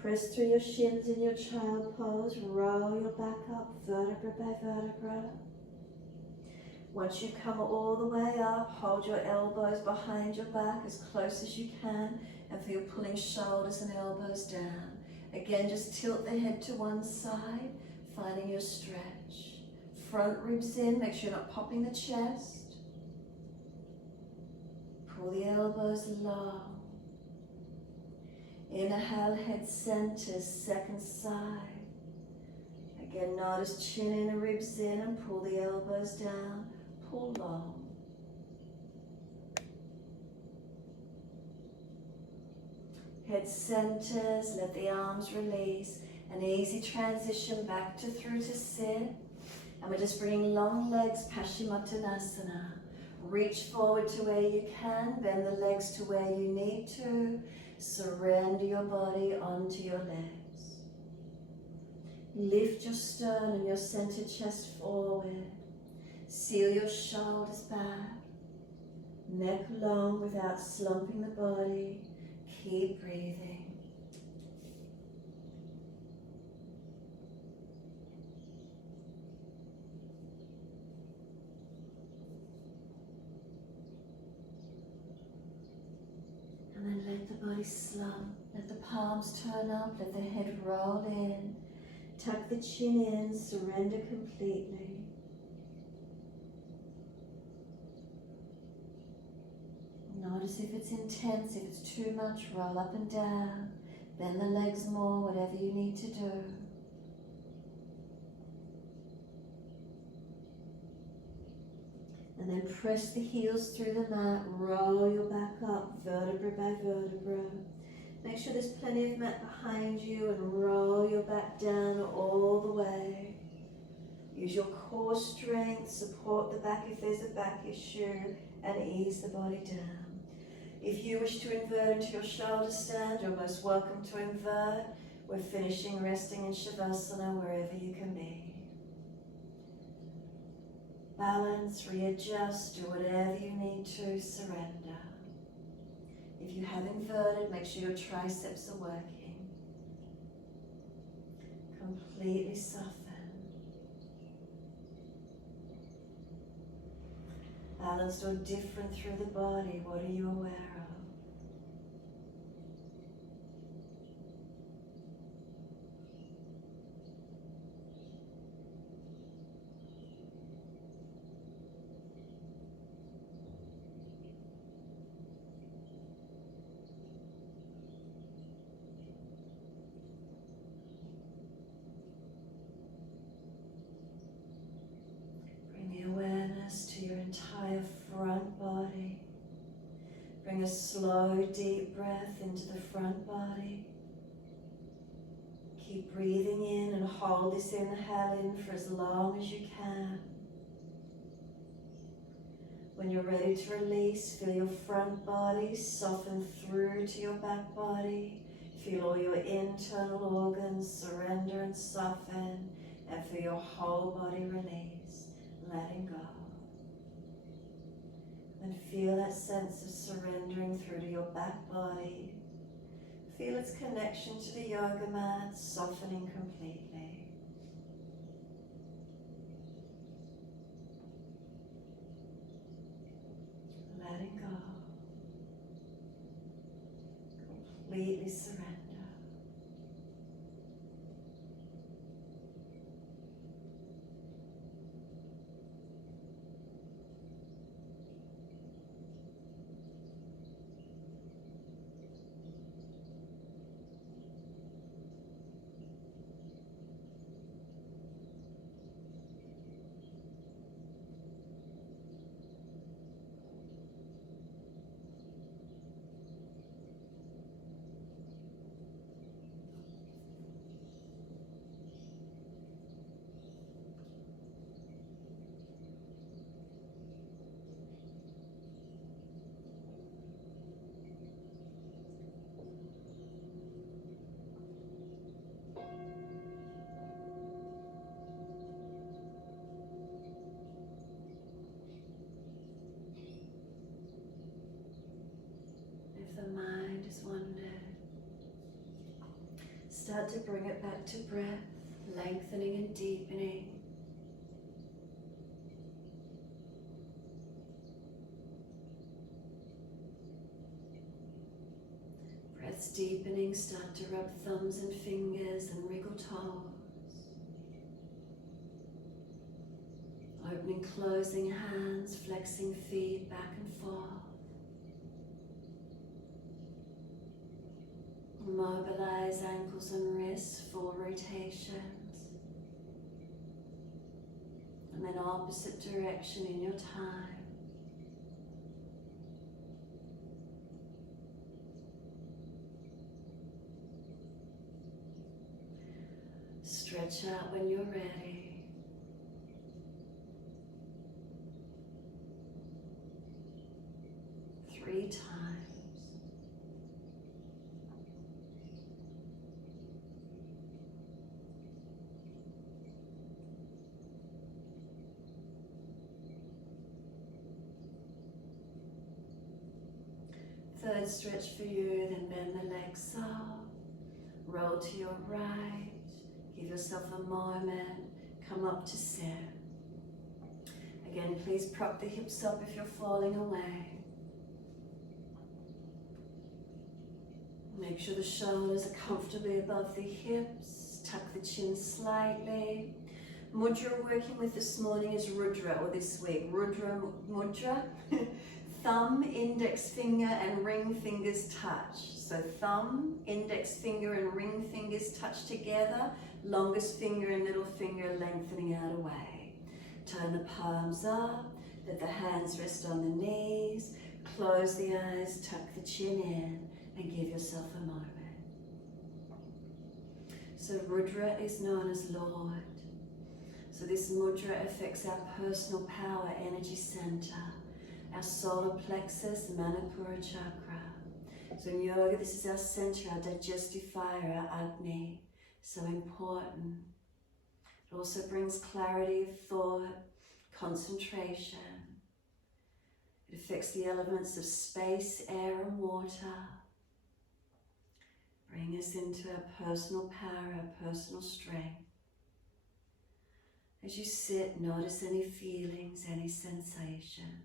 Press through your shins in your child pose. Roll your back up, vertebra by vertebra. Once you come all the way up, hold your elbows behind your back as close as you can and feel pulling shoulders and elbows down. Again, just tilt the head to one side, finding your stretch. Front ribs in, make sure you're not popping the chest. Pull the elbows long. Inhale, head centers, second side. Again, notice chin in and ribs in and pull the elbows down. Pull long. Head centers, let the arms release. An easy transition back to through to sit. And we're just bringing long legs, Paschimottanasana. Reach forward to where you can, bend the legs to where you need to. Surrender your body onto your legs. Lift your sternum and your center chest forward. Seal your shoulders back. Neck long without slumping the body. Keep breathing. And then let the body slump. Let the palms turn up. Let the head roll in. Tuck the chin in. Surrender completely. Notice if it's intense, if it's too much, roll up and down. Bend the legs more, whatever you need to do. And then press the heels through the mat, roll your back up, vertebra by vertebra. Make sure there's plenty of mat behind you and roll your back down all the way. Use your core strength, support the back if there's a back issue, and ease the body down. If you wish to invert into your shoulder stand, you're most welcome to invert. We're finishing resting in Shavasana wherever you can be. Balance, readjust, do whatever you need to, surrender. If you have inverted, make sure your triceps are working. Completely soften. Balanced or different through the body, what are you aware of? Bring a slow, deep breath into the front body. Keep breathing in and hold this inhale in for as long as you can. When you're ready to release, feel your front body soften through to your back body. Feel all your internal organs surrender and soften, and feel your whole body release, letting go. And feel that sense of surrendering through to your back body. Feel its connection to the yoga mat, softening completely. Letting go. Completely surrender. If the mind has wandered, start to bring it back to breath, lengthening and deepening. Breath's deepening, start to rub thumbs and fingers and wriggle toes. Opening, closing hands, flexing feet back and forth. Mobilize ankles and wrists, full rotations. And then opposite direction in your time. Stretch out when you're ready. Three times. Third stretch for you, then bend the legs up, roll to your right, give yourself a moment, come up to sit. Again, please prop the hips up if you're falling away. Make sure the shoulders are comfortably above the hips, tuck the chin slightly. Mudra we're working with this morning is Rudra, or this week, Rudra Mudra. Thumb, index finger and ring fingers touch. So thumb, index finger and ring fingers touch together. Longest finger and middle finger lengthening out away. Turn the palms up, let the hands rest on the knees. Close the eyes, tuck the chin in and give yourself a moment. So Rudra is known as Lord. So this mudra affects our personal power energy center, our solar plexus, Manipura chakra. So in yoga, this is our center, our digestive fire, our Agni. So important. It also brings clarity of thought, concentration. It affects the elements of space, air, and water. Bring us into our personal power, our personal strength. As you sit, notice any feelings, any sensations.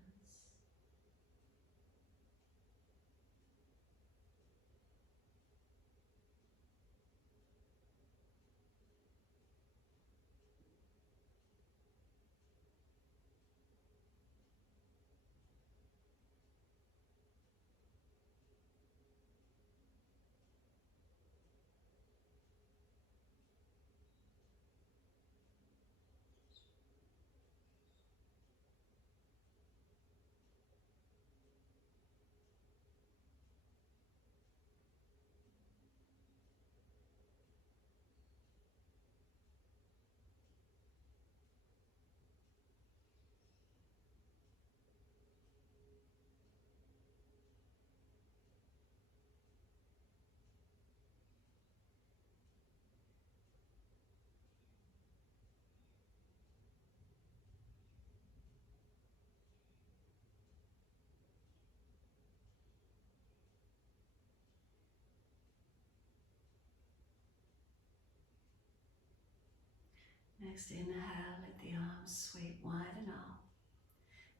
Next inhale, let the arms sweep wide and up.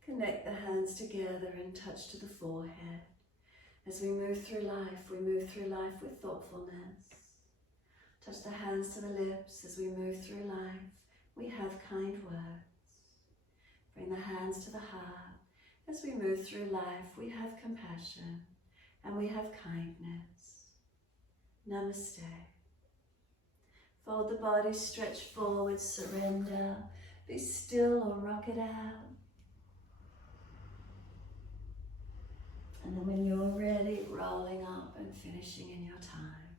Connect the hands together and touch to the forehead. As we move through life with thoughtfulness. Touch the hands to the lips as we move through life. We have kind words. Bring the hands to the heart. As we move through life, we have compassion and we have kindness. Namaste. Fold the body, stretch forward, surrender. Be still or rock it out. And then when you're ready, rolling up and finishing in your time.